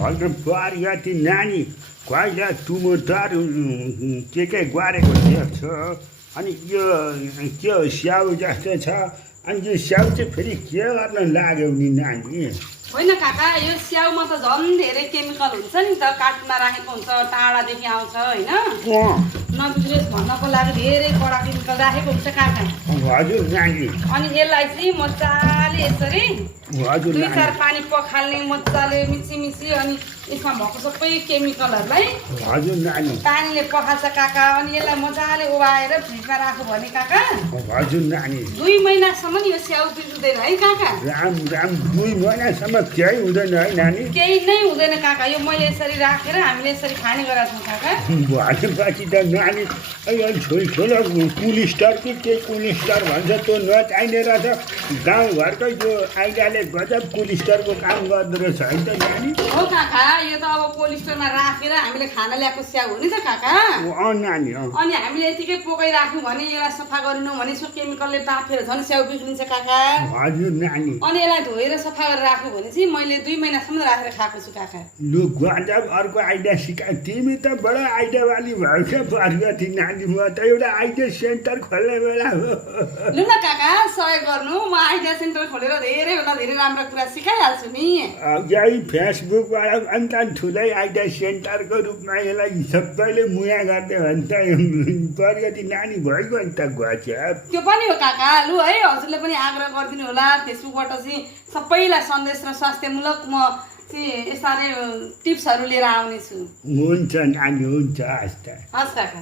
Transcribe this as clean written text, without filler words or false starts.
हजुर परिगति नानी कहिले टुमटर के गरेको देख्छ अनि यो स्याउ जस्तो छ अनि यो स्याउ चाहिँ फेरि के गर्न लाग्यो नि नानी होइन काका यो स्याउमा त झन् धेरै केमिकल हुन्छ नि त काठमा राखेको हुन्छ टाढादेखि आउँछ होइन नबिग्रियोस् भन्नको लागि धेरै कडा केमिकल राखेको हुन्छ काका हजुर नानी अनि यसलाई चाहिँ मजाले यसरी हजुर दुई चार पानी पखाल्ने मजाले मिसी अनि यसमा भएको सबै केमिकलहरूलाई हजुर नानी पानीले पखाल्छ काका अनि यसलाई मजाले उभाएर फ्रिजमा राख्यो भने काका हजुर नानी 2 महिनासम्म यो स्याउ बिग्रिँदैन है काका राम 2 महिनासम्म केही हुँदैन है नानी केही नै हुँदैन काका यो मैले यसरी राखेर हामीले यसरी खाने गरेका छौँ काका भनेपछि त नानी ठुलो कुलिस्टर कि के कुलिस्टर भन्छ त्यो नचाहिने रहेछ गाउँघरकै यो आइडियाले गजब कुलिस्टरको काम गर्दो रहेछ है त नानी हो काका यो त अब पोलिस्टरमा राखेर हामीले खाना ल्याएको स्याउ हो नि त काका नानी अनि हामीले यतिकै पोकाइराख्यौँ भने यसलाई सफा गरेनौँ भने यसो केमिकलले बाफेर झन् स्याउ बिग्रिन्छ काका हजुर नानी अनि यसलाई धोएर सफा गरेर राख्यो भने चाहिँ मैले 2 महिनासम्म राखेर खाएको छु काका लु गजब अर्को आइडिया सिका तिमी त बडा आइडियावाली भयो क्या पार्वती नानी म त एउटा आइडिया सेन्टर खोल्ने बेला हो लु न काका सहयोग गर्नु म आइडिया सेन्टर खोलेर धेरैभन्दा धेरै राम्रो कुरा सिकाइहाल्छु नि यही फेसबुकबाट अन्त ठुलै आइडिया सेन्टरको रूपमा यसलाई सबैले मुया गर्दै भने त प्रगति नानी भइगयो नि त गजब त्यो पनि हो काका लु है हजुरले पनि आग्रह गरिदिनु होला फेसबुकबाट चाहिँ सबैलाई सन्देश र स्वास्थ्यमूलक म चाहिँ यस्ता टिप्सहरू लिएर आउनेछु हुन्छ नानी हुन्छ हस् त हस् काका